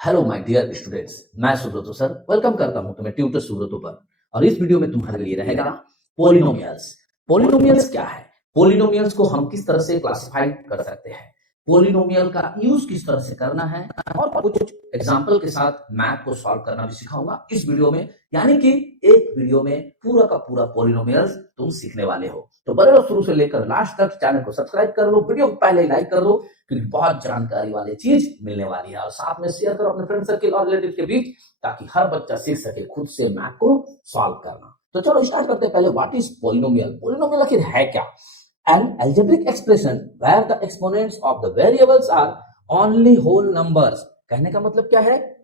Hello my dear students, मैं Subroto sir welcome करता हूं तुम्हें ट्यूटर सुब्रतो पर। और इस वीडियो में तुम्हारे लिए रहेगा पोलिनोमियल्स। पोलिनोमियल्स क्या है, पोलिनोमियल्स को हम किस तरह से क्लासिफाई कर सकते हैं, पोलिनोमियल का यूज किस तरह से करना है, और कुछ एग्जांपल के साथ मैथ को सॉल्व करना भी सिखाऊंगा इस वीडियो में। यानी कि एक वीडियो में पूरा का पूरा पोलिनोमियल्स तुम सीखने वाले हो। तो बने रहो शुरू से लेकर लास्ट तक, चैनल को सब्सक्राइब कर लो, वीडियो को पहले लाइक कर लो क्योंकि बहुत जानकारी वाली चीज मिलने वाली है। और साथ में शेयर करो अपने फ्रेंड सर्किल और रिलेटिव के बीच ताकि हर बच्चा सीख सके खुद से मैथ को सॉल्व करना। तो चलो स्टार्ट करते हैं। पहले व्हाट इज पोलिनोमियल, पोलिनोमियल आखिर है क्या? An algebraic expression where the exponents of the variables are only whole numbers। कहने का मतलब क्या है,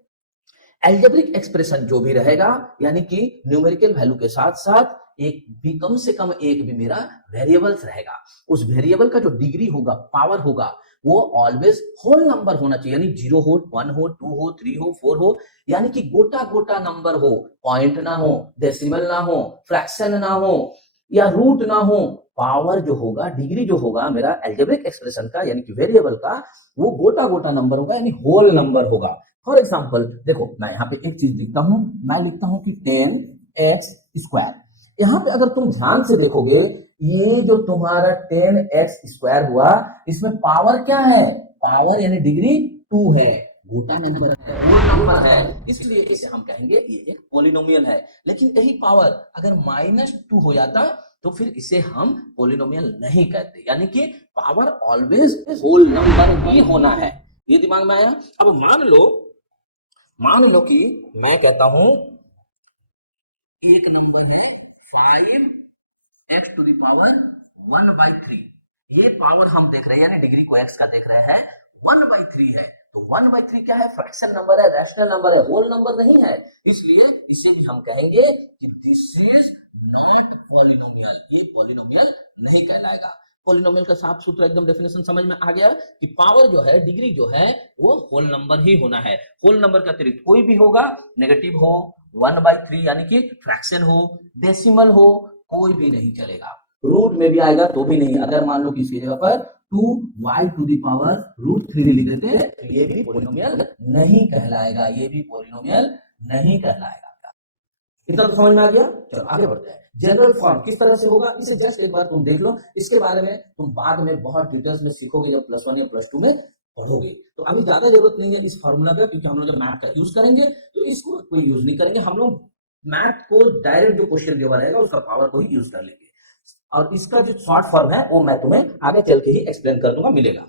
एल्जेब्रिक एक्सप्रेशन जो भी रहेगा यानी कि न्यूमेरिकल वैल्यू के साथ साथ एक भी, कम से कम एक भी मेरा वेरिएबल्स रहेगा। उस वेरिएबल का जो डिग्री होगा, पावर होगा, वो ऑलवेज होल नंबर होना चाहिए। यानी 0 हो, 1 हो, 2 हो, 3 हो, 4 हो, यानी कि गोटा गोटा नंबर हो, पॉइंट ना हो, डेसिमल ना हो, फ्रैक्शन ना हो या रूट ना हो। पावर जो होगा, डिग्री जो होगा मेरा एल्जेब्रिक एक्सप्रेशन का यानी कि वेरिएबल का, वो गोटा गोटा नंबर होगा यानी होल नंबर होगा। फॉर एग्जाम्पल देखो, मैं यहाँ पे एक चीज लिखता हूं, मैं लिखता हूं कि 10x²। यहाँ पे अगर तुम ध्यान से देखोगे, ये जो तुम्हारा 10x² हुआ, इसमें पावर क्या है? पावर यानी डिग्री 2 है, गोटा नंबर है, इसलिए इसे हम कहेंगे ये एक पोलिनोमियल है। लेकिन यही पावर अगर -2 हो जाता तो फिर इसे हम पोलिनोमियल नहीं कहते। यानी कि पावर ऑलवेज होल नंबर ही होना है, ये दिमाग में आया। अब मान लो कि मैं कहता हूं एक नंबर है 5x⁻⁰। ये पावर हम देख रहे हैं यानी डिग्री को x का देख रहे हैं, 1/3 है। तो 1/3 क्या है? फ्रैक्शन नंबर है, रैशनल नंबर है, होल नंबर नहीं है। इसलिए इसे भी हम कहेंगे कि दिस इज नॉट पॉलिनोमियल, ये पॉलिनोमियल नहीं कहलाएगा। पॉलिनोमियल का साफ सूत्र एकदम डेफिनेशन समझ में आ गया कि पावर जो है, डिग्री जो है, वो होल नंबर ही होना है। होल नंबर के अतिरिक्त कोई भी होगा, नेगेटिव हो, 1/3 यानी कि फ्रैक्शन हो, डेसिमल हो, कोई भी नहीं चलेगा। रूट में भी आएगा तो भी नहीं। अगर मान लो कि इसकी जगह पर 2y⁻√3 लिख देते तो ये भी पॉलिनोमियल नहीं कहलाएगा, ये भी पॉलिनोमियल नहीं कहलाएगा। इतना तो समझ में आ गया। चलो आगे बढ़ते हैं। जनरल फॉर्म किस तरह से होगा, इसे जस्ट एक बार तुम देख लो, इसके बारे में तुम बाद में बहुत डिटेल्स में सीखोगे जब +1 या +2 में पढ़ोगे। तो अभी ज्यादा जरूरत नहीं है इस फॉर्मूला का, क्योंकि हम लोग जब मैथ का यूज करेंगे तो इसको कोई यूज नहीं करेंगे। हम लोग मैथ को डायरेक्ट जो क्वेश्चन दिया रहेगा उसका पावर को ही यूज कर लेंगे। और इसका जो शॉर्ट फॉर्म है वो मैं तुम्हें आगे चल के ही एक्सप्लेन कर दूंगा, मिलेगा।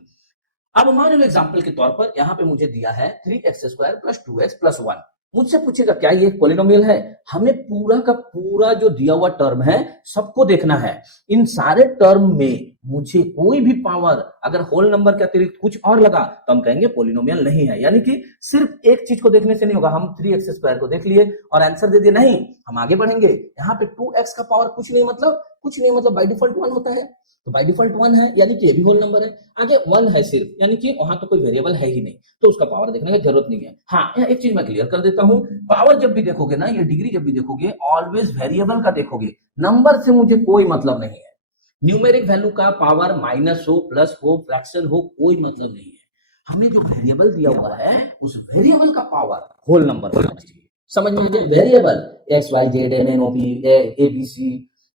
अब मान लो एग्जांपल के तौर पर यहाँ पे मुझे दिया है 3x² + 2x + 1। मुझसे पूछेगा क्या ये एक पॉलिनोमियल है? हमें पूरा का पूरा जो दिया हुआ टर्म है सबको देखना है। इन सारे टर्म में मुझे कोई भी पावर अगर होल नंबर के अतिरिक्त कुछ और लगा तो हम कहेंगे पॉलिनोमियल नहीं है। यानी कि सिर्फ एक चीज को देखने से नहीं होगा। हम 3x² को देख लिए और आंसर दे दिए, नहीं, हम आगे बढ़ेंगे। यहाँ पे 2x का पावर कुछ नहीं मतलब बाय डिफॉल्ट 1 होता है, तो बाय डिफॉल्ट 1 है यानी कि ये भी होल नंबर है। आगे 1 है सिर्फ, यानी कि वहां तो कोई वेरिएबल है ही नहीं, तो उसका पावर देखने की जरूरत नहीं है। हाँ, यहाँ एक चीज मैं क्लियर कर देता हूँ, पावर जब भी देखोगे ना, ये डिग्री जब भी देखोगे, ऑलवेज वेरिएबल का देखोगे, नंबर से मुझे कोई मतलब नहीं है। न्यूमेरिक वैल्यू का पावर माइनस हो, प्लस हो, फ्रैक्शन हो, कोई मतलब नहीं है। हमें जो वेरिएबल दिया हुआ है उस वेरिएबल का पावर होल नंबर होना चाहिए। समझ में आ गया? वेरिएबल XYZ ABC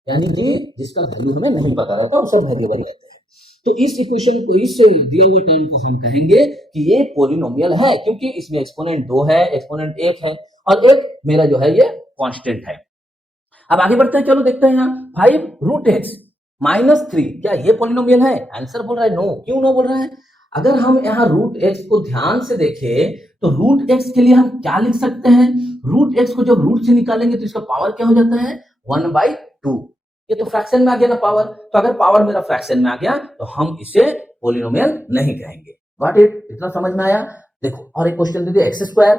यानी कि जिसका वैल्यू हमें नहीं पता रहता, वो सब वेरिएबल रहते हैं। तो इस इक्वेशन को, इस दिया हुए टर्म को हम कहेंगे कि ये पॉलिनोमियल है, क्योंकि इसमें एक्सपोनेंट 2 है, एक्सपोनेंट 1 है और एक मेरा जो है ये कांस्टेंट है। अब आगे बढ़ते हैं, चलो देखते हैं यहाँ 5√x-3, क्या ये पॉलिनोमियल है? आंसर बोल रहा है नो। क्यों नो बोल रहा है? अगर हम यहाँ √x को ध्यान से देखें तो √x के लिए हम क्या लिख सकते हैं? √x को जब रूट से निकालेंगे तो इसका पावर क्या हो जाता है? 1/2। ये तो फ्रैक्शन में आ गया ना पावर, तो अगर पावर मेरा फ्रैक्शन में आ गया तो हम इसे पॉलिनोमियल नहीं कहेंगे। Got it? इतना समझ में आया? देखो और एक क्वेश्चन दे दिया x²,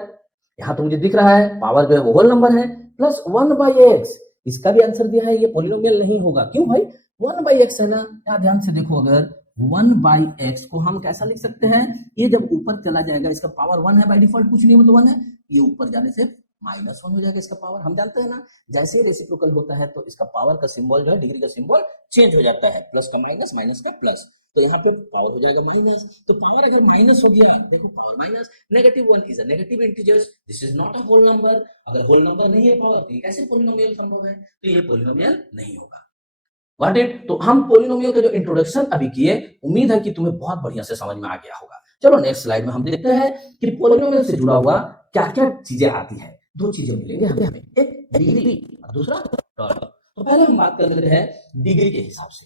यहाँ तो मुझे दिख रहा है पावर जो है वो होल नंबर है, प्लस 1/x, इसका भी आंसर दिया है, ये पॉलिनोमियल नहीं होगा। क्यों भाई? 1/x है ना। यहाँ ध्यान से देखो, अगर 1/x को हम कैसा लिख सकते हैं? ये जब ऊपर चला जाएगा, इसका पावर 1 है, बाय डिफॉल्ट कुछ नहीं मतलब 1 है, ये ऊपर जाने से -1 हो जाएगा इसका पावर। हम जानते हैं ना, जैसे ही रेसिप्रोकल होता है तो इसका पावर का सिंबल जो है, डिग्री का सिंबल चेंज हो जाता है, प्लस का माइनस, माइनस का प्लस। तो यहाँ पे पावर हो जाएगा माइनस। तो पावर अगर माइनस हो गया, देखो power minus, -1 is a negative integers, this is not a whole number. अगर होल नंबर नहीं है पावर, तो ये कैसे पॉलिनोमियल संभव है? तो ये पॉलिनोमियल नहीं होगा। Got it? तो हम पोलिनोमियल का जो इंट्रोडक्शन अभी किए, उम्मीद है कि तुम्हें बहुत बढ़िया से समझ में आ गया होगा। चलो नेक्स्ट स्लाइड में हम देखते हैं कि पोलिनोमियल से जुड़ा हुआ क्या क्या चीजें आती हैं। दो चीजें मिलेंगे हमें, एक डिग्री और दूसरा टर्म। तो पहले हम बात कर लेते हैं डिग्री के हिसाब से।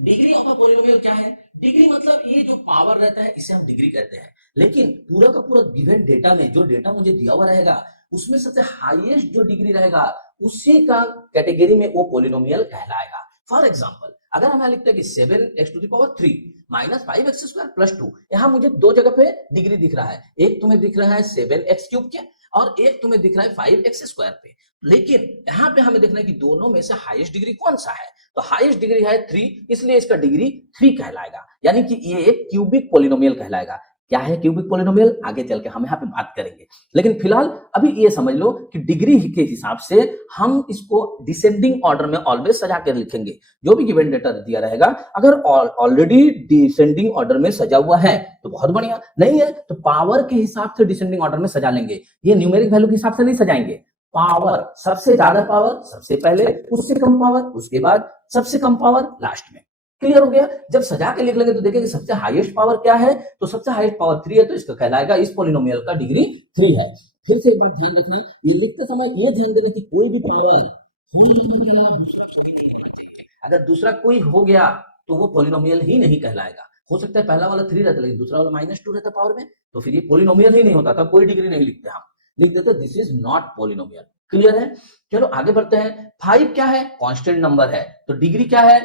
डिग्री ऑफ अ पोलिनोमियल क्या है? डिग्री मतलब ये जो पावर रहता है, इसे हम डिग्री कहते हैं। लेकिन पूरा का पूरा गिवन डेटा में जो डेटा मुझे दिया हुआ रहेगा, उसमें सबसे हाईएस्ट जो डिग्री रहेगा, उसी का कैटेगरी में वो पोलिनोमियल कहलाएगा। फॉर एग्जांपल, अगर हम यहाँ लिखते हैं कि 7x⁴ माइनस 5x² प्लस 2, यहाँ मुझे दो जगह पे डिग्री दिख रहा है। एक तुम्हें दिख रहा है 7x³ के, और एक तुम्हें दिख रहा है 5x² पे। लेकिन यहाँ पे हमें देखना है कि दोनों में से हाईएस्ट डिग्री कौन सा है। तो हाईएस्ट डिग्री है 3, इसलिए इसका डिग्री 3 कहलाएगा, यानी कि ये एक क्यूबिक पोलिनोमियल कहलाएगा। क्या है क्यूबिक पोलिनोमियल, आगे चल के हम यहाँ पे बात करेंगे। लेकिन फिलहाल अभी ये समझ लो कि डिग्री के हिसाब से हम इसको डिसेंडिंग ऑर्डर में ऑलवेज सजा कर लिखेंगे। जो भी गिवन डेटा दिया रहेगा, अगर ऑलरेडी डिसेंडिंग ऑर्डर में सजा हुआ है तो बहुत बढ़िया, नहीं है तो पावर के हिसाब से डिसेंडिंग ऑर्डर में सजा लेंगे। ये न्यूमेरिक वैल्यू के हिसाब से नहीं सजाएंगे। पावर, सबसे ज्यादा पावर सबसे पहले, उससे कम पावर उसके बाद, सबसे कम पावर लास्ट में। क्लियर हो गया? जब सजा के लिख लेंगे तो देखेंगे सबसे हाईएस्ट पावर क्या है, तो सबसे हाईएस्ट पावर 3 है, तो इसका कहलाएगा, इस पोलिनोमियल का डिग्री 3 है। फिर से एक बात ध्यान रखना, ये लिखते समय ये ध्यान देना कि कोई भी पावर होल नंबर के अलावा दूसरा कोई नहीं होना चाहिए। अगर दूसरा कोई हो गया तो वो पोलिनोमियल ही नहीं कहलाएगा। हो सकता है पहला वाला 3 रहता, लेकिन दूसरा वाला -2 रहता पावर में, तो फिर ये पोलिनोमियल ही नहीं होता था, कोई डिग्री नहीं लिखते हम, लिख देते this is not polynomial. Clear है? चलो आगे बढ़ते हैं। 5 क्या है? कांस्टेंट नंबर है, तो डिग्री क्या है?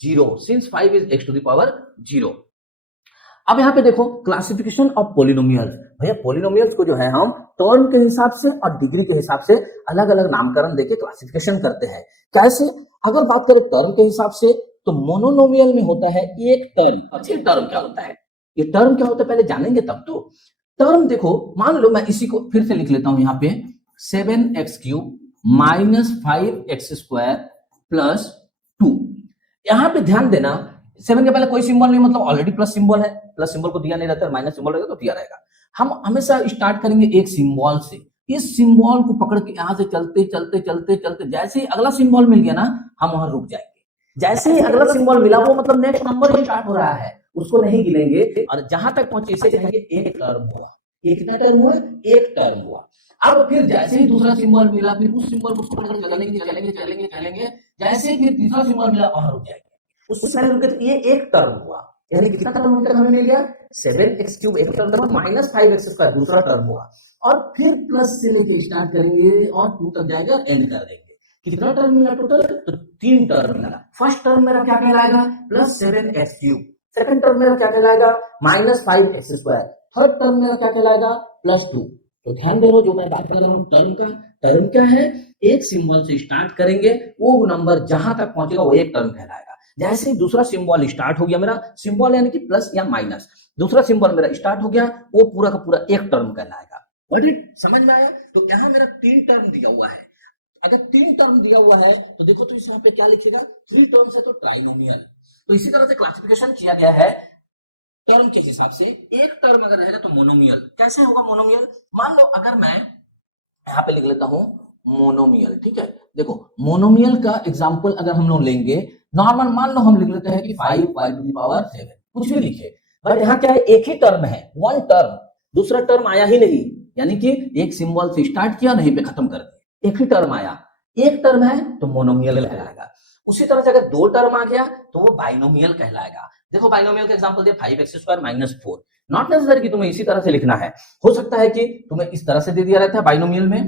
0, सिंस 5 इज x⁴0। अब यहाँ पे देखो क्लासिफिकेशन ऑफ पोलिनोमियल्स। भैया पोलिनोमियल्स को जो है हम टर्म के हिसाब से और डिग्री के हिसाब से अलग अलग नामकरण देके क्लासिफिकेशन करते हैं। कैसे? अगर बात करें टर्म के हिसाब से, तो मोनोनोमियल में होता है एक टर्म। अच्छा, टर्म क्या होता है? ये टर्म क्या होता है पहले जानेंगे तब तो। टर्म देखो, मान लो मैं इसी को फिर से लिख लेता हूं यहाँ पे, 7x³ माइनस 5x² प्लस 2। यहाँ पे ध्यान देना, 7 के पहले कोई सिंबल नहीं, मतलब ऑलरेडी प्लस सिंबल है, प्लस सिंबल को दिया नहीं रहता, माइनस सिंबल रहेगा तो दिया रहेगा। हम हमेशा स्टार्ट करेंगे एक सिंबल से, इस सिंबल को पकड़ के यहाँ से चलते चलते चलते चलते, जैसे ही अगला सिंबल मिल गया ना, हम वहां रुक जाएंगे। जैसे ही अगला सिंबल मिला, वो मतलब नेक्स्ट नंबर ही स्टार्ट हो रहा है, उसको नहीं गिनेंगे, और जहां तक पहुंचे इसे कहेंगे एक टर्म हुआ। कितना टर्म हुआ? एक टर्म हुआ। अब फिर जैसे ही दूसरा सिंबल मिला, फिर उस सिंबल को पकड़ कर चलेंगे चलेंगे चलेंगे चलेंगे, जैसे ही फिर तीसरा सिंबल मिला, वहां रुक जाएंगे। उससे पहले रुके तो ये एक टर्म हुआ, यानी कितना टर्म हमें मिल गया? 7x³ एक टर्म हुआ, माइनस 5x² दूसरा टर्म हुआ, और फिर प्लस से लेके स्टार्ट करेंगे और 2 तक जाएगा, एंड कर देंगे। कितना टर्म मिला टोटल? तो 3 टर्म मिला। फर्स्ट टर्म मेरा क्या कहलाएगा? Plus 7x³। सेकंड टर्म मेरा क्या कहलाएगा? Minus 5x²। थर्ड टर्म मेरा क्या कहलाएगा? प्लस 2। तो ध्यान दो, जो मैं बात कर रहा हूँ टर्म का, टर्म क्या है? एक सिंबल से स्टार्ट करेंगे, वो नंबर जहां तक पहुंचेगा वो एक टर्म कहलाएगा। जैसे ही दूसरा सिंबल स्टार्ट हो गया, मेरा सिंबल यानी कि प्लस या माइनस, दूसरा सिंबल मेरा स्टार्ट हो गया, वो पूरा का पूरा एक टर्म कहलाएगा। समझ में आया? तो यहाँ मेरा 3 टर्म दिया हुआ है। अगर 3 टर्म दिया हुआ है तो देखो, तो यहाँ पे क्या लिखेगा? 3 टर्म्स है तो ट्राइनोमियल। तो इसी तरह से क्लासिफिकेशन किया गया है टर्म के हिसाब से। एक टर्म अगर रहेगा तो मोनोमियल। कैसे होगा मोनोमियल? मान लो अगर मैं यहाँ पे लिख लेता हूं मोनोमियल, ठीक है। देखो मोनोमियल का एग्जांपल अगर हम लोग लेंगे, नॉर्मल मान लो हम लिख लेते हैं कि 5y⁴, कुछ भी लिखे, बट यहाँ क्या है? एक ही टर्म है, वन टर्म, दूसरा टर्म आया ही नहीं, यानी कि एक सिंबल से स्टार्ट किया, नहीं पे खत्म कर दिया, एक ही टर्म आया। एक टर्म है तो मोनोमियल कहलाएगा। उसी तरह से अगर 2 टर्म आ गया तो वो बाइनोमियल कहलाएगा। देखो बाइनोमियल का एग्जांपल दिया 5x² माइनस 4। नॉट नेसेसरी कि तुम्हें इसी तरह से लिखना है, हो सकता है कि तुम्हें इस तरह से दे दिया रहता है बाइनोमियल में,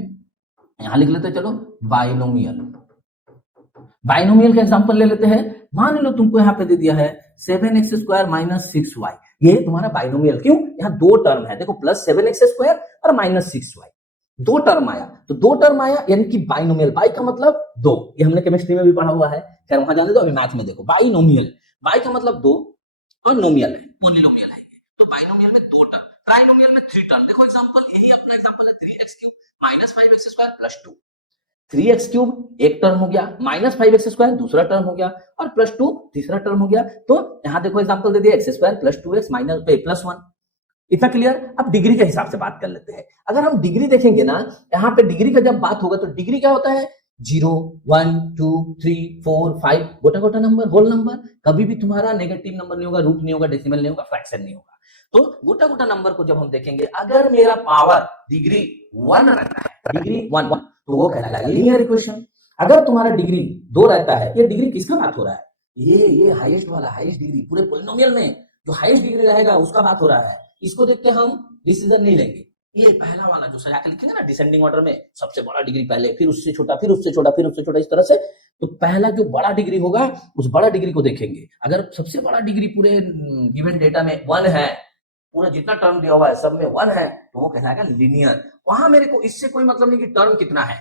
यहां लिख लेते हैं, चलो बाइनोमियल। बाइनोमियल का एग्जांपल ले लेते हैं। मान लो तुमको यहाँ पे दे दिया है 7x² माइनस 6y, ये तुम्हारा बाइनोमियल। क्यों? यहाँ 2 टर्म है, देखो प्लस 7x² और माइनस 6y, 2 टर्म आया, तो 2 टर्म आया यानी कि बाइनोमियल। बाई का मतलब 2, ये हमने केमिस्ट्री में भी पढ़ा हुआ है, खैर वहां जाने दो, अभी मैथ में देखो बाइनोमियल। बाई का मतलब 2 और नोमियल है, पोलिनोमियल है। तो बाइनोमियल में 2 टर्म, ट्राइनोमियल में 3 टर्म, देखो एग्जांपल, यही अपना एग्जांपल है 3x³ minus 5x² plus 2। 3x³ एक टर्म हो गया, माइनस 5x² दूसरा टर्म हो गया, और प्लस 2 तीसरा टर्म हो गया। तो यहां देखो एग्जांपल दे दिया x² plus 2x minus plus 1। इतना क्लियर? अब डिग्री के हिसाब से बात कर लेते हैं। अगर हम डिग्री देखेंगे ना, यहाँ पे डिग्री का जब बात होगा तो डिग्री क्या होता है, 0 1 2 3 4 5 गोटा गोटा नंबर, होल नंबर। कभी भी तुम्हारा नेगेटिव नंबर नहीं होगा, रूट नहीं होगा, डेसिमल नहीं होगा, फ्रैक्शन नहीं होगा। तो गोटा गोटा नंबर को जब हम देखेंगे, अगर मेरा पावर डिग्री 1 रहता है, डिग्री 1 तो वो कहलाएगा लीनियर इक्वेशन। अगर तुम्हारा डिग्री 2 रहता है, ये डिग्री किसका बात हो रहा है, ये हाईएस्ट वाला, हाईएस्ट डिग्री पूरे पॉलिनोमियल में जो हाईएस्ट डिग्री रहेगा उसका बात हो रहा है। इसको देखते हम डिसीजन नहीं लेंगे, ये पहला वाला जो सजा के लिखेंगे ना डिसेंडिंग ऑर्डर में, सबसे बड़ा डिग्री पहले, फिर उससे छोटा, फिर उससे छोटा, फिर उससे छोटा, इस तरह से। तो पहला जो बड़ा डिग्री होगा उस बड़ा डिग्री को देखेंगे। अगर सबसे बड़ा डिग्री पूरे गिवन डेटा में 1 है, पूरा जितना टर्म दिया हुआ है सब में 1 है, तो वो कहलाएगा लीनियर। वहां मेरे को इससे कोई मतलब नहीं कि टर्म कितना है,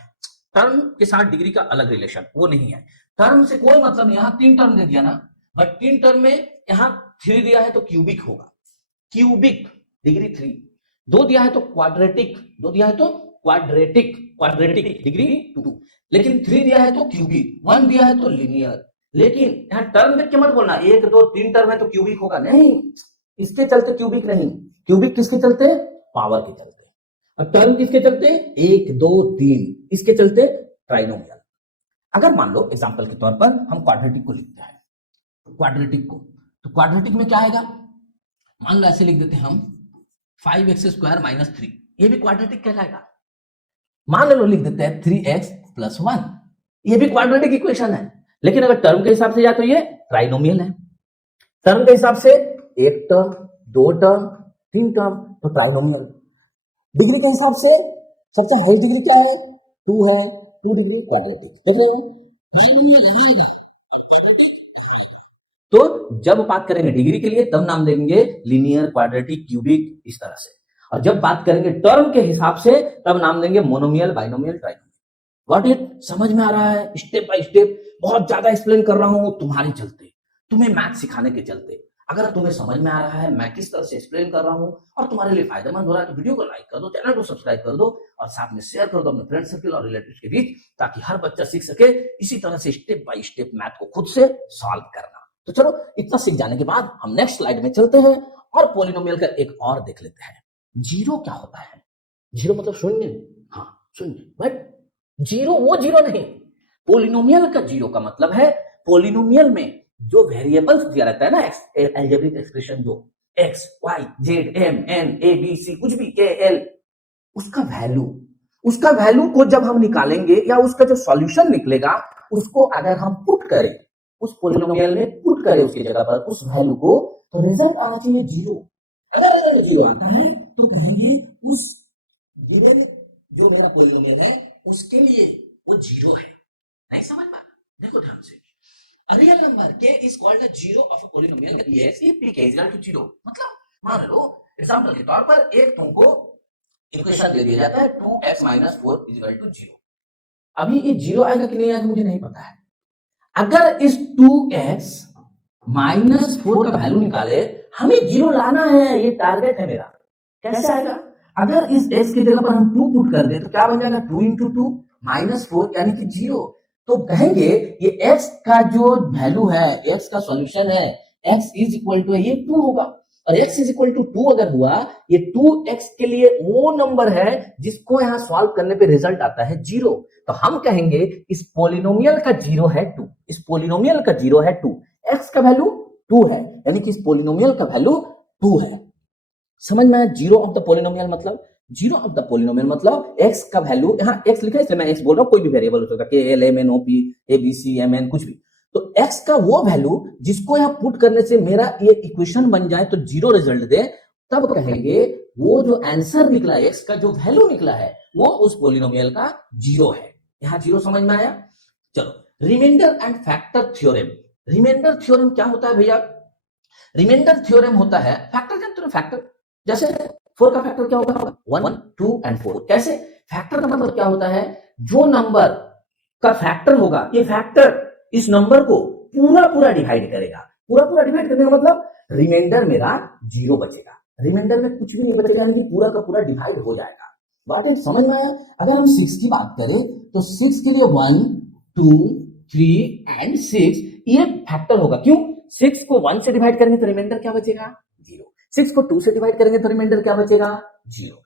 टर्म के साथ डिग्री का अलग रिलेशन वो नहीं है, टर्म से कोई मतलब नहीं। यहाँ 3 टर्म दे दिया ना, बट 3 टर्म में यहाँ 3 दिया है तो क्यूबिक होगा, क्यूबिक डिग्री 3, 2 दिया है तो क्वाड्रेटिक, 2 दिया है तो क्वाड्रेटिक, क्वाड्रेटिक डिग्री 2, लेकिन 3 दिया है तो क्यूबिक, 1 दिया है तो लीनियर। लेकिन यहाँ टर्म देख के मत बोलना 1 2 3 टर्म है तो क्यूबिक होगा, नहीं, इसके चलते क्यूबिक नहीं। क्यूबिक किसके चलते, पावर के चलते। और टर्म किसके चलते, 1 2 3, इसके चलते ट्राइनोमियल। अगर मान लो एग्जांपल के तौर पर हम क्वाड्रेटिक को लिखते हैं, क्वाड्रेटिक को, तो क्वाड्रेटिक में क्या आएगा, मान लो ऐसे लिख देते हैं हम 5x² माइनस 3, ये भी क्वाड्रेटिक कहलाएगा। मान लो लिख देते हैं 3x प्लस 1, ये भी क्वाड्रेटिक इक्वेशन है। लेकिन अगर टर्म के हिसाब से या तो ये ट्राइनोमियल है, टर्म के हिसाब से 1 टर्म 2 टर्म 3 टर्म तो ट्राइनोमियल। डिग्री के हिसाब से सबसे हाई डिग्री क्या है, 2 है, 2 डिग्री क्वाड्रेटिक, देख रहे हो, ट्राइनोमियल आएगा और क्वाड्रेटिक। तो जब बात करेंगे डिग्री के लिए तब नाम देंगे लीनियर, क्वाड्रेटिक, क्यूबिक, इस तरह से। और जब बात करेंगे टर्म के हिसाब से तब नाम देंगे monomial, binomial, trinomial. What it, समझ में आ रहा है? स्टेप बाय स्टेप, बहुत ज्यादा एक्सप्लेन कर रहा हूं तुम्हारे चलते, तुम्हें मैथ सिखाने के चलते। अगर तुम्हें समझ में आ रहा है मैं किस तरह से एक्सप्लेन कर रहा हूं और तुम्हारे लिए फायदेमंद हो रहा है तो वीडियो को लाइक कर दो, चैनल को सब्सक्राइब कर दो और साथ में शेयर कर दो अपने फ्रेंड सर्कल और रिलेटिव्स के बीच, ताकि हर बच्चा सीख सके इसी तरह से स्टेप बाय स्टेप मैथ को खुद से सॉल्व करना। तो चलो इतना सीख जाने के बाद हम नेक्स्ट स्लाइड में चलते हैं और पॉलिनोमियल का एक और देख लेते हैं। जीरो क्या होता है, जीरो मतलब शून्य, हाँ शून्य, बट जीरो वो जीरो नहीं। पॉलिनोमियल का जीरो का मतलब है पॉलिनोमियल में जो वेरिएबल्स दिया रहता है ना, एक्स, अलजेब्रिक एक्सप्रेशन जो x y z m n a b c कुछ भी के एल, उसका वैल्यू को जब हम निकालेंगे या उसका जो सॉल्यूशन निकलेगा उसको अगर हम पुट करें, उस पॉलिनोमियल में पुट करें उसकी जगह पर उस वैल्यू को, तो रिजल्ट आना चाहिए जीरो। अगर जीरो आता है तो कहेंगे उस जीरो में जो मेरा पॉलिनोमियल है उसके लिए वो जीरो है। नहीं समझ में? देखो ध्यान से, a real number k is called a zero of a polynomial yes if p k is equal to 0। मतलब मान लो एग्जांपल के तौर पर एक तुमको इक्वेशन दे दिया जाता है 2x minus 4 is equal to 0। अभी ये जीरो आएगा कि नहीं आएगा मुझे नहीं पता है। अगर इस 2x minus 4 का वैल्यू निकाले, हमें जीरो लाना है, ये टारगेट है मेरा। कैसे आएगा? अगर इस x की जगह पर हम 2 पुट कर दे तो क्या बन जाएगा, 2 into 2 minus 4 यानी कि 0। तो कहेंगे ये x का जो वैल्यू है, x का सॉल्यूशन है, x इज इक्वल टू ये 2 होगा। और x इज इक्वल टू 2 अगर हुआ, ये 2x के लिए वो नंबर है जिसको यहां सॉल्व करने पे रिजल्ट आता है 0। तो हम कहेंगे इस पॉलिनोमियल का जीरो है 2, इस पॉलिनोमियल का जीरो है 2, x का वैल्यू 2 है, यानी कि इस पॉलिनोमियल का वैल्यू 2 है। समझ में आया? जीरो ऑफ द पॉलिनोमियल मतलब, जीरो ऑफ द पॉलिनोमियल मतलब x का वैल्यू, यहाँ x लिखा है इसलिए मैं x बोल रहा हूँ, कोई भी वेरिएबल हो सकता है, k l m n o p a b c m n कुछ भी। तो x का वो वैल्यू जिसको यहाँ पुट करने से मेरा ये इक्वेशन बन जाए तो जीरो रिजल्ट दे, तब कहेंगे वो जो आंसर निकला है, x का जो वैल्यू निकला है वो उस पॉलिनोमियल का जीरो है। यहाँ जीरो समझ में आया? चलो remainder and factor theorem. Remainder theorem क्या होता है भैया? रिमाइंडर थ्योरम होता है, फैक्टर जानते हो, फैक्टर जैसे 4 का फैक्टर क्या होगा, 1 2 एंड 4। कैसे? फैक्टर का मतलब क्या होता है, जो नंबर का फैक्टर होगा, ये फैक्टर इस नंबर को पूरा डिवाइड करेगा। पूरा डिवाइड करने का मतलब रिमाइंडर मेरा जीरो बचेगा। रिमाइंडर में कुछ भी नहीं बचेगा, यानी कि पूरा का पूरा डिवाइड हो जाएगा। बात है समझ में आया? अगर हम 6 की बात करें तो 6 के लिए 1 2 3 एंड 6 ये फैक्टर होगा। क्यों? 6 को 1 से डिवाइड करेंगे तो रिमाइंडर क्या बचेगा? 0। 6 को 2 से डिवाइड करेंगे तो रिमाइंडर क्या बचेगा? 0।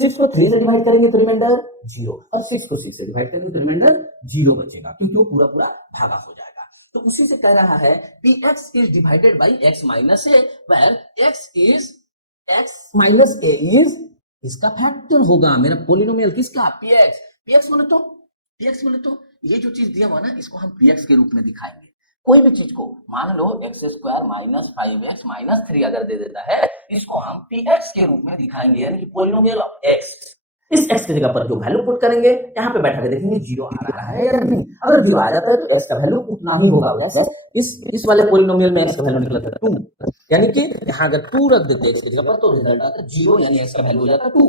6 को 3 से डिवाइड करेंगे तो रिमाइंडर 0, और 6 को 6 से डिवाइड करेंगे तो रिमाइंडर 0 बचेगा, क्योंकि वो पूरा पूरा भागा हो जाएगा। तो उसी से कह रहा है px is divided by x minus a, where x minus a is इसका फैक्टर होगा। मेरा पोलिनोमियल किसका? px। px बोले तो ये जो चीज दिया हुआ ना, इसको हम px के रूप में दिखाएंगे। कोई भी चीज को मान लो x² माइनस 5x माइनस 3 अगर दे देता है, इसको हम px के रूप में दिखाएंगे, यानी कि पोलिनोमियल ऑफ x। इस x की जगह पर जो वैल्यू पुट करेंगे, यहाँ पे बैठा के देखेंगे 0 आ रहा है या नहीं। अगर 0 आ जाता है तो x का वैल्यू उतना ही होगा। इस वाले पोलिनोमियल में x का वैल्यू निकला था 2, यानी कि यहाँ अगर 2 रख देते x की जगह पर तो रिजल्ट आता 0, यानी x का वैल्यू हो जाता 2।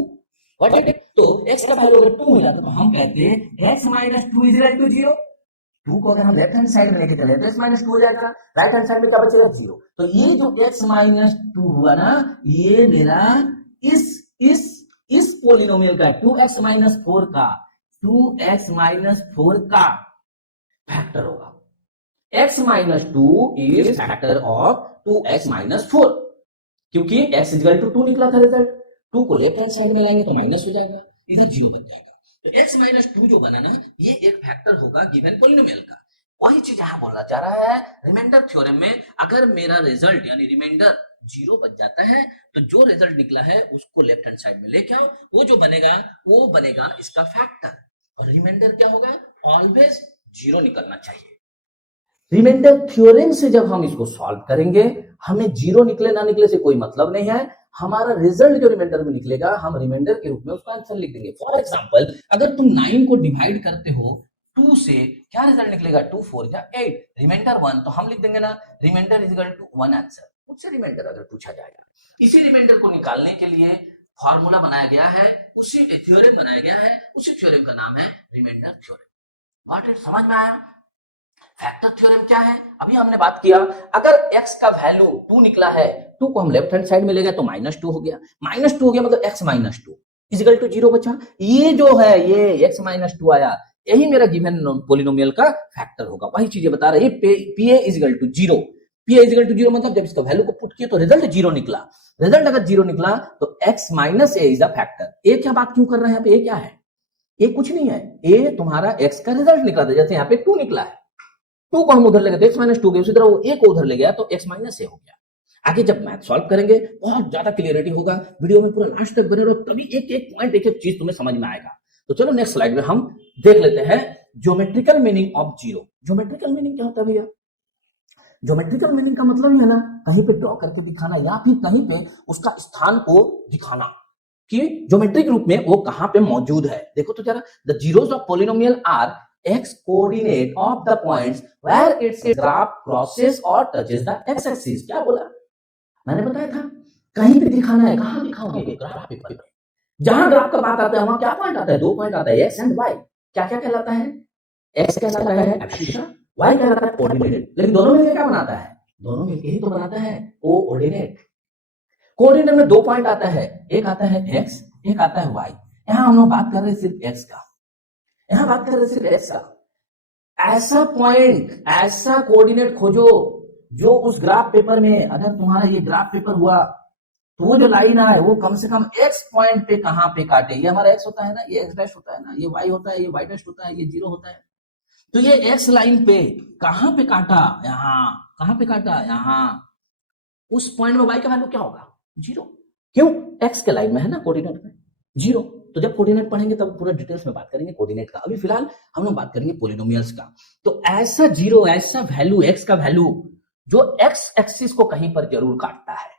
तो x का वैल्यू अगर 2 हो जाता तो हम कहते हैं x minus 2 is equal to 0। 2 को अगर हम लेफ्ट हैंड साइड में लेके चले तो x माइनस 2 हो जाएगा, राइट हैंड साइड में क्या बचेगा? 0। तो ये जो x माइनस 2 हुआ ना, ये मेरा इस पोलिनोमियल का 2x माइनस 4 का फैक्टर होगा। x minus 2 is factor of 2x minus 4, क्योंकि x इक्वल टू 2 निकला था रिजल्ट। 2 को लेफ्ट हैंड साइड में लाएंगे तो माइनस हो जाएगा, इधर 0 बच जाएगा। तो x माइनस 2 जो बना ना, ये एक फैक्टर होगा गिवन पोलिनोमियल का। वही चीज यहां बोलना चाह रहा है रिमाइंडर थ्योरम में, अगर मेरा रिजल्ट यानी रिमाइंडर 0 बच जाता है तो जो रिजल्ट निकला है उसको लेफ्ट हैंड साइड में लेके आओ, वो जो बनेगा वो बनेगा इसका फैक्टर, और रिमाइंडर क्या होगा? ऑलवेज 0 निकलना चाहिए। रिमाइंडर थ्योरम से जब हम इसको सॉल्व करेंगे, हमें 0 निकले ना निकले से कोई मतलब नहीं है। हमारा रिजल्ट जो रिमाइंडर में निकलेगा, हम रिमाइंडर के रूप में उसका आंसर लिख देंगे। फॉर एग्जांपल, अगर तुम 9 को डिवाइड करते हो 2 से, क्या रिजल्ट निकलेगा? 2 4 जा 8, रिमाइंडर 1, तो हम लिख देंगे ना remainder is equal to 1 answer. मुझसे रिमाइंडर अगर पूछा जाएगा, इसी रिमाइंडर को निकालने के लिए फॉर्मूला बनाया गया है, उसी थ्योरम बनाया गया है, उसी थ्योरम का नाम है रिमाइंडर थ्योरम। व्हाट इट समझ में आया? फैक्टर थ्योरम क्या है? अभी हमने बात किया, अगर x का वैल्यू 2 निकला है, 2 को हम लेफ्ट हैंड साइड में ले गए तो -2 हो गया। -2 हो गया मतलब x minus 2 is equal to 0 बचा। ये जो है ये x माइनस 2 आया, यही मेरा गिवन पोलिनोमियल का फैक्टर होगा। वही चीजें बता रहे हैं। pa is equal to 0, pa is equal to 0 मतलब जब इसका वैल्यू को पुट किया तो रिजल्ट 0 निकला। रिजल्ट अगर 0 निकला तो x minus a is a factor. a क्या बात क्यों कर रहे हैं? यहाँ पे a क्या है? a कुछ नहीं है, a तुम्हारा x का रिजल्ट निकला था। जैसे यहाँ पे 2 निकला है, 2 को हम उधर ले गए तो x माइनस 2 गया, उसी तरह वो a को उधर ले गया तो x माइनस a हो गया। आगे जब मैथ सॉल्व करेंगे बहुत ज्यादा क्लियरिटी होगा। वीडियो में पूरा लास्ट तक बने रहो, तभी एक एक पॉइंट एक एक चीज तुम्हें समझ में आएगा। तो चलो नेक्स्ट स्लाइड में हम देख लेते हैं geometrical meaning of 0। Geometrical meaning क्या होता है भैया? ज्योमेट्रिकल मीनिंग का मतलब है ना, कहीं पे ड्रॉ करके दिखाना या फिर कहीं पे उसका स्थान को दिखाना कि ज्योमेट्रिक रूप में वो कहां पे मौजूद है। देखो तो जरा, the zeros of polynomial are x coordinate of the points where its graph crosses or touches the x axis। क्या बोला? मैंने बताया था कहीं पे दिखाना है। कहां दिखाओगे? ग्राफ पेपर पे। जहां ग्राफ का बात आता है वहां क्या पॉइंट आता है? 2 पॉइंट आता है, x एंड y। क्या क्या कहलाता है? x कहलाता है एब्सिशा, y कहलाता है कोऑर्डिनेट। लेकिन दोनों मिलकर क्या बनाता है? दोनों मिलकर ही तो बनाता है कोऑर्डिनेट। कोऑर्डिनेट में 2 पॉइंट आता है, एक आता है x, एक आता है y। यहां हम लोग बात कर रहे हैं सिर्फ x का, यहां बात कर रहे सिर्फ x का। ऐसा पॉइंट, ऐसा कोऑर्डिनेट खोजो जो उस ग्राफ पेपर में, अगर तुम्हारा ये ग्राफ पेपर हुआ तो वो जो लाइन है वो कम से कम x पॉइंट पे कहां पे काटे। ये हमारा x होता है ना, ये x डैश होता है ना, ये y होता है, ये y डैश होता है, ये 0 होता है। तो ये x लाइन पे कहां पे काटा? यहां। कहां पे काटा? यहां। उस पॉइंट में y का वैल्यू क्या होगा? 0। क्यों? x के लाइन में है ना, कोऑर्डिनेट में 0। तो जब कोऑर्डिनेट पढ़ेंगे तब पूरा डिटेल्स में बात करेंगे कोऑर्डिनेट का। अभी फिलहाल हम लोग बात करेंगे पॉलिनोमियल्स का। तो ऐसा 0, ऐसा वैल्यू, x का वैल्यू जो x एक्सिस को कहीं पर जरूर काटता है,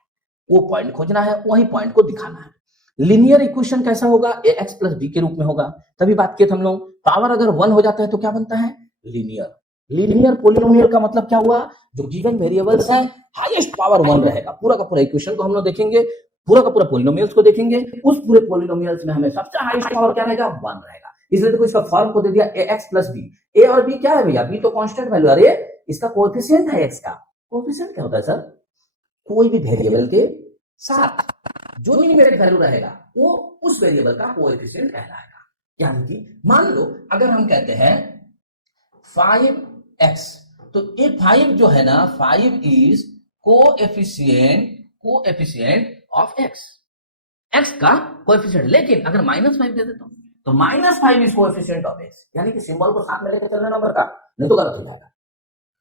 वो पॉइंट खोजना है, वही पॉइंट को दिखाना है। लिनियर इक्वेशन कैसा होगा? ax प्लस b के रूप में होगा। तभी बात किए थे हम लोग, पावर अगर 1 हो जाता है तो क्या बनता है? लीनियर। लीनियर पॉलिनोमियल का मतलब क्या हुआ? जो गिवन वेरिएबल्स है हाईएस्ट पावर 1 रहेगा। पूरा का पूरा इक्वेशन को हम लोग देखेंगे, पूरा का पूरा पॉलिनोमियल्स को देखेंगे। उस पूरे पॉलिनोमियल्स में हमें सबसे हाईएस्ट पावर क्या रहेगा? 1 रहेगा। इसलिए देखो इसका फॉर्म को दे दिया ax प्लस b। a और b क्या है भैया? b तो कांस्टेंट वैल्यू, अरे इसका कोएफिशिएंट है x का। कोएफिशिएंट क्या होता है सर? कोई भी वेरिएबल के साथ जो न्यूमेरिक वैल्यू रहेगा वो उस वेरिएबल का कोएफिशिएंट कहलाएगा। यानी कि मान लो अगर हम कहते हैं 5x, तो ये 5 जो है ना, 5 इज कोएफिशिएंट ऑफ x का कोएफिशिएंट। लेकिन अगर -5 दे देता हूं तो -5 इज कोएफिशिएंट ऑफ x, यानी कि सिंबल को साथ में लेकर चलना नंबर का, नहीं तो गलत हो जाएगा।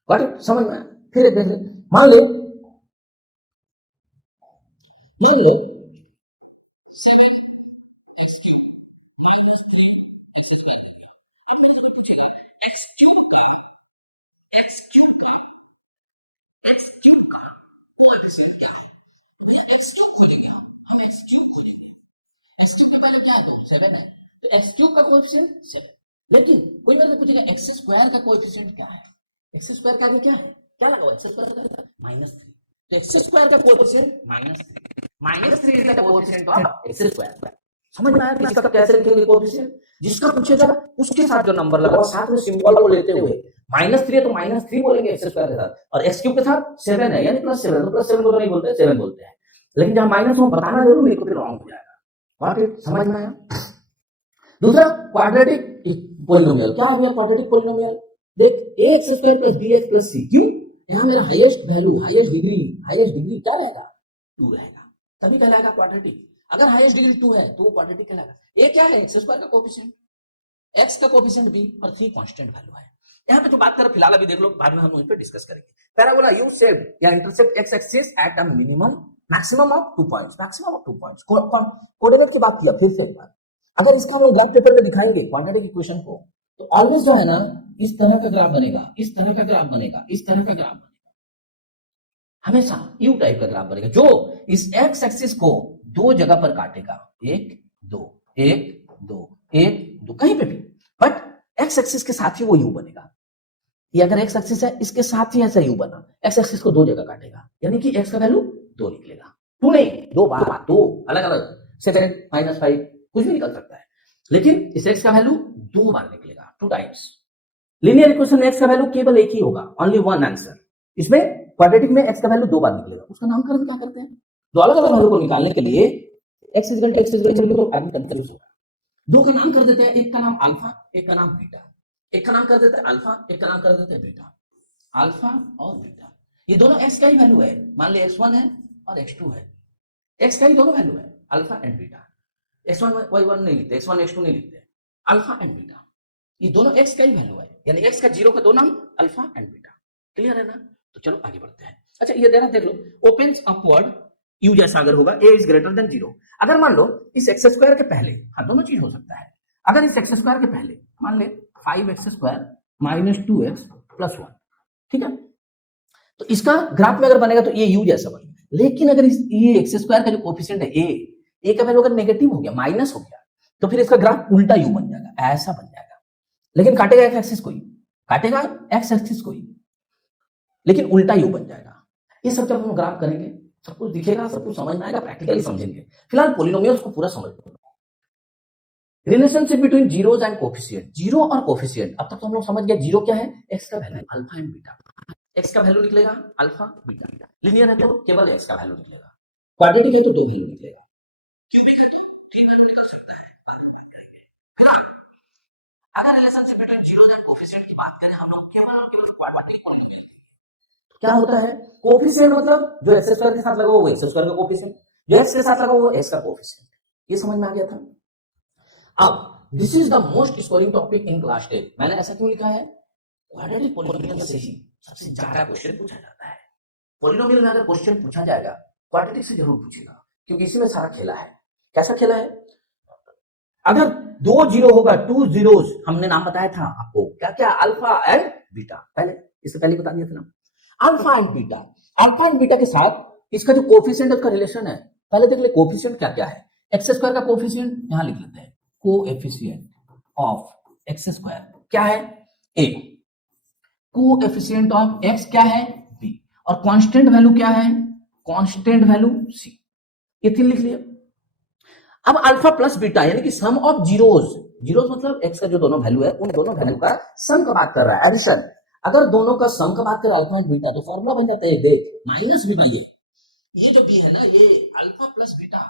बट समझ में? फिर एक देख, मान लो x³ का कोएफिशिएंट 7, लेकिन कोई मेरे से पूछेगा x² का कोएफिशिएंट क्या है? x² का आगे क्या है? क्या लगा x² का -3, तो x² का coefficient -3 is the coefficient of x²। समझ में आया कि इसका कैसे लिखेंगे कोएफिशिएंट? जिसका पूछेगा उसके साथ जो नंबर लगा साथ में सिंबल को लेते हुए, -3 है तो -3 बोलेंगे x² के साथ, और x³ के साथ 7 है यानी +7, तो +7 को तो नहीं बोलते, 7 बोलते हैं। लेकिन जहां माइनस हो बताना जरूर, नहीं तो फिर रॉन्ग हो जाएगा। बात समझ में आया? दूसरा क्वाड्रेटिक पोलिनोमियल। क्या है भैया क्वाड्रेटिक पोलिनोमियल? देख ax² + bx + c, क्यों? यहाँ मेरा हाईएस्ट वैल्यू, हाईएस्ट डिग्री क्या रहेगा? 2 रहेगा, तभी कहलाएगा क्वाड्रेटिक। अगर हाईएस्ट डिग्री 2 है तो वो क्वाड्रेटिक कहलाएगा। ए क्या है? x² का कोएफिशिएंट, x का कोएफिशिएंट b और c कांस्टेंट वैल्यू है। यहाँ पे जो बात करें फिलहाल अभी देख लो, बाद में हम उस पर डिस्कस करेंगे। पैराबोला यू शेप या intercept x axis at a maximum of 2 points. Coordinate की बात किया फिर से एक बार, अगर इसका हम लोग ग्राफ पेपर में दिखाएंगे क्वाड्रेटिक इक्वेशन को, तो ऑलवेज जो है ना इस तरह का ग्राफ बनेगा, इस तरह का ग्राफ बनेगा, इस तरह का ग्राफ बनेगा, हमेशा यू टाइप का ग्राफ बनेगा, जो इस एक्स एक्सिस को 2 जगह पर काटेगा, 1 2 1 2 1 2 कहीं पे भी, बट एक्स एक्सिस के साथ ही वो यू बनेगा। ये अगर एक्स एक्सिस है इसके साथ ही ऐसा यू बना, एक्स एक्सिस को 2 जगह काटेगा, यानी कि एक्स का वैल्यू 2 निकलेगा। 2 नहीं, 2 बार 2 अलग अलग, 7 -5 कुछ भी निकल सकता है, लेकिन इस x का वैल्यू 2 बार निकलेगा, 2 टाइम्स। लीनियर इक्वेशन में x का वैल्यू केवल एक ही होगा, ओनली वन आंसर। इसमें क्वाड्रेटिक में x का वैल्यू 2 बार निकलेगा। उसका नामकरण क्या करते हैं? दो अलग अलग वैल्यू को निकालने के लिए x तो आदमी कंफ्यूज होगा। 2 का नाम कर देते हैं, एक का नाम अल्फा, एक का नाम बीटा। एक का नाम कर देते हैं अल्फा, एक का नाम कर देते हैं बीटा। अल्फा और बीटा ये दोनों x का ही वैल्यू है। मान ली x1 है और x2 है, x का ही दोनों वैल्यू है, alpha and beta. x1 y1 नहीं लिखते, x1 x2 नहीं लिखते, अल्फा एंड बीटा ये दोनों x का ही वैल्यू है, यानी x का 0 का 2 नाम अल्फा एंड बीटा। क्लियर है ना? तो चलो आगे बढ़ते हैं। अच्छा ये देना देख लो, ओपन्स अपवर्ड u जैसा अगर होगा a इज ग्रेटर देन 0। अगर मान लो इस x² के पहले, हाँ दोनों चीज हो सकता है, अगर इस x² के पहले मान ले 5x² - 2x + 1, ठीक है, तो इसका ग्राफ में अगर बनेगा तो ये u जैसा बनेगा। लेकिन अगर ये x² का जो कोएफिशिएंट है a का वैल्यू अगर नेगेटिव हो गया, माइनस हो गया, तो फिर इसका ग्राफ उल्टा यू बन जाएगा, ऐसा बन जाएगा। लेकिन काटेगा एक्स एक्सिस को ही, काटेगा एक्स एक्सिस को ही, लेकिन उल्टा यू बन जाएगा। ये सब जब हम ग्राफ करेंगे सब कुछ दिखेगा, सब कुछ समझ में आएगा, प्रैक्टिकली समझेंगे। फिलहाल पॉलिनोमियल्स को पूरा समझ लो। Relationship between zeros and coefficient, zero और कोफिशिएंट। अब तक तो हम लोग समझ गए जीरो क्या है, एक्स का value alpha and beta, x का वैल्यू निकलेगा अल्फा बीटा। लिनियर है तो केवल एक्स का वैल्यू निकलेगा, क्वाड्रेटिक है तो 2 वैल्यू निकलेगा। अगर relationship between zeros and coefficient की बात करें हम लोग केवल और केवल क्वाड्रेटिक पॉलिनोमियल। क्या होता है कोफिशिएंट? मतलब जो x² के साथ लगा वो x² का कोफिशिएंट, जो x के साथ लगा वो x का कोफिशिएंट। ये समझ में आ गया था? अब this is the most scoring topic in class 10। मैंने ऐसा क्यों लिखा है? क्वाड्रेटिक पॉलिनोमियल से ही सबसे ज्यादा क्वेश्चन पूछा जाता है। पॉलिनोमियल में अगर क्वेश्चन पूछा जाएगा क्वाड्रेटिक से जरूर पूछेगा, क्योंकि इसी में सारा खेला है। कैसा खेला है? अगर 2 जीरो होगा, 2 जीरोस, हमने नाम बताया था आपको, क्या क्या, अल्फा एंड बीटा। पहले इससे पहले बता दिया था ना, alpha and beta. Alpha and beta के साथ इसका जो कोफिशिएंट है उसका रिलेशन है। पहले देख ले कोफिशिएंट क्या क्या है। x² का कोफिशिएंट यहां लिख लेते हैं, कोएफिशिएंट ऑफ x² क्या है? a। कोएफिशिएंट ऑफ x क्या है? b। और कांस्टेंट वैल्यू क्या है? Constant value c। ये 3 लिख लिया। अब अल्फा प्लस बीटा यानी कि सम ऑफ जीरोस, जीरोस मतलब x का जो दोनों वैल्यू है उन दोनों वैल्यू का सम का बात कर रहा है, एडिशन। अगर दोनों का सम का बात कर अल्फा एंड बीटा तो फॉर्मूला बन जाता है, देख माइनस b बाई a। ये जो b है ना, ये alpha plus beta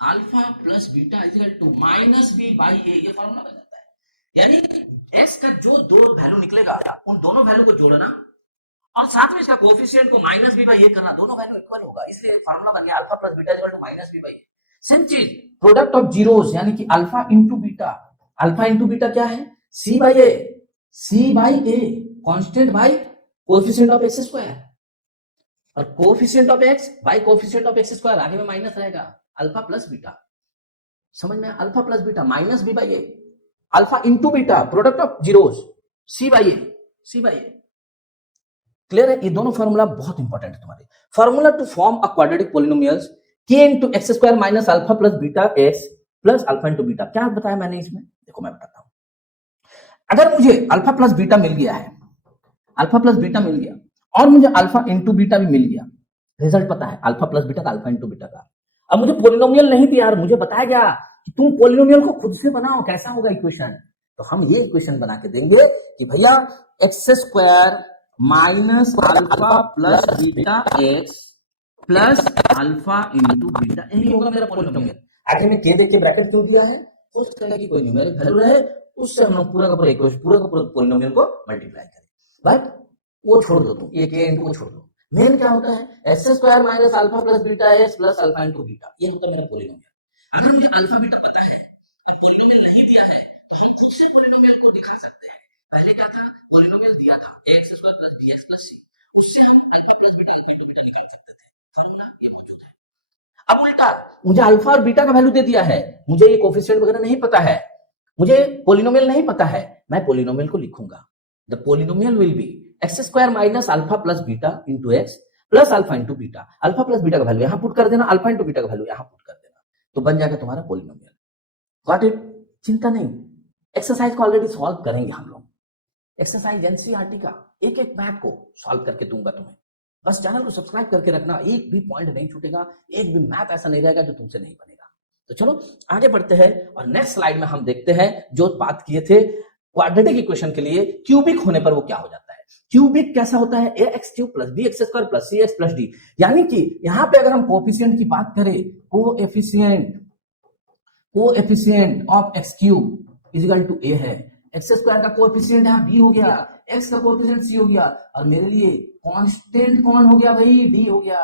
alpha plus beta equal to minus B by A, ये फॉर्मूला बन जाता है। यानी एक्स का जो दो वैल्यू निकलेगा उन दोनों वैल्यू को जोड़ना और साथ में इसका कोफिशिएंट को माइनस बी बाई ए करना, दोनों वैल्यू इक्वल होगा, इसलिए फॉर्मूला बन गया alpha plus beta equal to minus B by A. Same चीज प्रोडक्ट ऑफ जीरोस यानी कि alpha into beta, alpha into beta क्या है, C by A, C by A constant by coefficient of X square, और coefficient of X by coefficient of X square, आगे में minus रहेगा, alpha plus beta, समझ में, alpha plus beta minus B by A, alpha into beta product of zeros C by A, C by A. Clear है, ये दोनों formula बहुत important है तुम्हारे। Formula to form a quadratic polynomials के into X square minus alpha plus beta X plus alpha into beta, क्या बताया मैंने इसमें, देखो मैं बताता हूं। अगर मुझे अल्फा प्लस बीटा मिल गया है, अल्फा प्लस बीटा मिल गया और मुझे अल्फा इंटू बीटा भी मिल गया, रिजल्ट पता है अल्फा प्लस बीटा का, अल्फा इंटू बीटा का। अब मुझे पॉलिनोमियल नहीं दिया, मुझे बताया गया कि तुम पॉलिनोमियल को खुद से बनाओ, कैसा होगा इक्वेशन, तो हम ये इक्वेशन बना के देंगे कि भैया x square minus alpha plus beta X plus alpha into beta, यही होगा मेरा पॉलिनोमियल। आगे में के दे के ब्रैकेट क्यों दिया है, उस तरह की कोई न्यूमेरिक वैल्यू है, उससे हम लोग पूरा का पूरा इक्वेशन, पूरा का पूरा पॉलिनोमियल को मल्टीप्लाई करें। बट वो छोड़ दो तुम, ये के इंटू को छोड़ दो, मेन क्या होता है X square minus alpha plus beta X plus alpha into beta, ये होता है मेरा पॉलिनोमियल। अगर मुझे अल्फा बीटा पता है और पॉलिनोमियल नहीं दिया है तो हम खुद से पॉलिनोमियल को दिखा सकते हैं। पहले क्या था, पॉलिनोमियल दिया था X square plus B X plus C, उससे हम alpha plus beta into beta निकाल सकते थे, फार्मूला ये मौजूद है। अब उल्टा मुझे अल्फा और बीटा का वैल्यू दे दिया है, मुझे ये कोफिशिएंट वगैरह नहीं पता है, मुझे पॉलिनोमियल नहीं पता है, मैं पॉलिनोमियल को लिखूंगा, the polynomial will be X square minus alpha plus beta into x plus alpha into beta, alpha plus beta का वैल्यू यहां पुट कर देना, अल्फा इंटू बीटा का वैल्यू यहां पुट कर देना, तो बन जाएगा तुम्हारा पॉलिनोमियल। गॉट इट, चिंता नहीं, एक्सरसाइज को ऑलरेडी सॉल्व करेंगे हम लोग, एक्सरसाइज एनसीईआरटी का एक एक मैथ को सॉल्व करके दूंगा तुम्हें, बस चैनल को सब्सक्राइब करके रखना, एक भी पॉइंट नहीं छूटेगा, एक भी मैथ ऐसा नहीं रहेगा जो तुमसे नहीं बनेगा। तो चलो आगे बढ़ते हैं और नेक्स्ट स्लाइड में हम देखते हैं जो बात किए थे क्वाड्रेटिक इक्वेशन के लिए क्यूबिक होने पर वो क्या हो जाता है। क्यूबिक कैसा होता है, A X cube plus B X square plus C X plus D, यानी कि यहां पे अगर हम कोएफिशिएंट की बात करें, coefficient of X cube is equal to A है, एक्स स्क्वायर का कोएफिशिएंट यहां बी हो गया, एक्स का कोएफिशिएंट सी हो गया, और मेरे लिए कांस्टेंट कौन हो गया भाई, डी हो गया।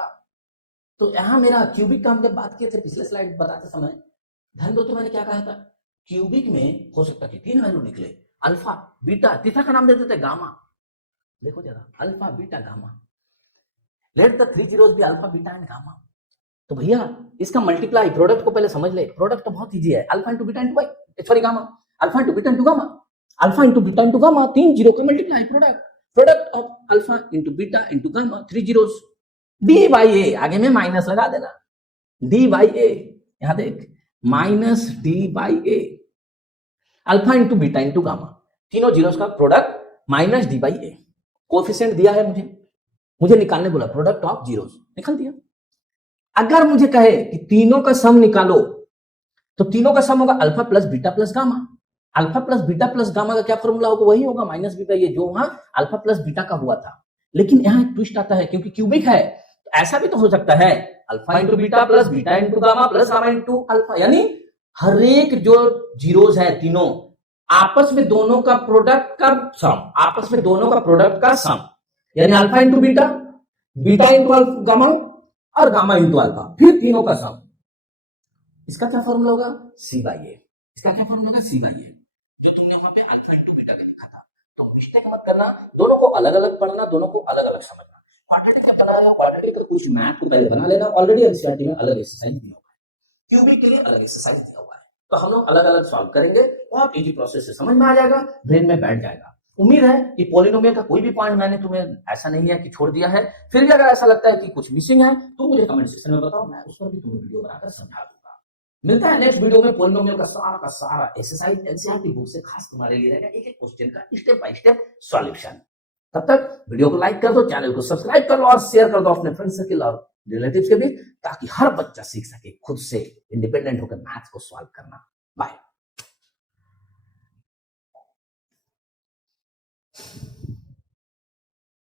तो यहां मेरा क्यूबिक का हम जब बात किए थे पिछले स्लाइड बताते समय, ध्यान दो तो मैंने क्या कहा था, क्यूबिक में हो सकता है तीन वैल्यू निकले, अल्फा बीटा, तीसरा का नाम देते थे गामा, देखो जरा alpha beta gamma, let the three zeros be alpha beta and gamma. तो भैया इसका मल्टीप्लाई, प्रोडक्ट को पहले समझ ले, प्रोडक्ट तो बहुत इजी है, alpha into beta into Y, sorry gamma, alpha into beta into gamma, alpha into beta into gamma, तीन जीरो का multiply, product of alpha into beta into gamma, three zeros, D by A, आगे में minus लगा देना, D by ए, यहां देख minus D by A, alpha into beta into gamma, तीनों zeros का product minus D by A, coefficient दिया है मुझे निकालने बोला, प्रोडक्ट ऑफ जीरोस निकाल दिया। अगर मुझे कहे कि तीनों का सम निकालो, तो तीनों का सम होगा alpha plus beta plus gamma, alpha plus beta plus gamma का क्या फॉर्मूला होगा, वही होगा माइनस बी बाई ए, जो वहां अल्फा प्लस बीटा का हुआ था। लेकिन यहां एक ट्विस्ट आता है, क्योंकि क्यूबिक है तो ऐसा भी तो हो सकता है alpha into beta plus beta into gamma plus gamma into alpha, यानी हर एक जो जीरोस है तीनों आपस में दोनों का प्रोडक्ट का सम, आपस में दोनों का प्रोडक्ट का सम, यानी alpha into beta, beta into gamma और गामा इंटू अल्फा, फिर तीनों का सम। इसका क्या फॉर्मूला होगा, सी बाई ए, इसका क्या फॉर्मूला होगा, सी बाई ए, जो तुमने वहां पे अल्फा इंटू बीटा का लिखा था। तो मिस्टेक मत करना, दोनों को अलग अलग पढ़ना, दोनों को अलग अलग समझना। क्वाड्रेटिक का बनाया, क्वाड्रेटिक का कुछ मैथ को पहले बना लेना, ऑलरेडी एनसीईआरटी में अलग एक्सरसाइज दिया हुआ है, क्यूबिक के लिए अलग एक्सरसाइज दिया हुआ है, तो हम लोग अलग अलग सॉल्व करेंगे, बहुत इजी प्रोसेस से समझ में आ जाएगा, ब्रेन में बैठ जाएगा। उम्मीद है कि पॉलिनोमियल का कोई भी पॉइंट मैंने तुम्हें ऐसा नहीं है कि छोड़ दिया है, फिर भी अगर ऐसा लगता है कि कुछ मिसिंग है तो मुझे कमेंट सेक्शन में बताओ, मैं उस पर भी तुम्हें वीडियो बनाकर समझा दूंगा। मिलता है नेक्स्ट वीडियो में, पॉलिनोमियल का सारा एक्सरसाइज एनसीईआरटी बुक से खास तुम्हारे लिए रहेगा, एक एक क्वेश्चन का स्टेप बाय स्टेप सॉल्यूशन। तब तक वीडियो को लाइक कर दो, चैनल को सब्सक्राइब कर लो और शेयर कर दो अपने फ्रेंड सर्किल और रिलेटिव्स के बीच, ताकि हर बच्चा सीख सके खुद से इंडिपेंडेंट होकर मैथ्स को सॉल्व करना। बाय।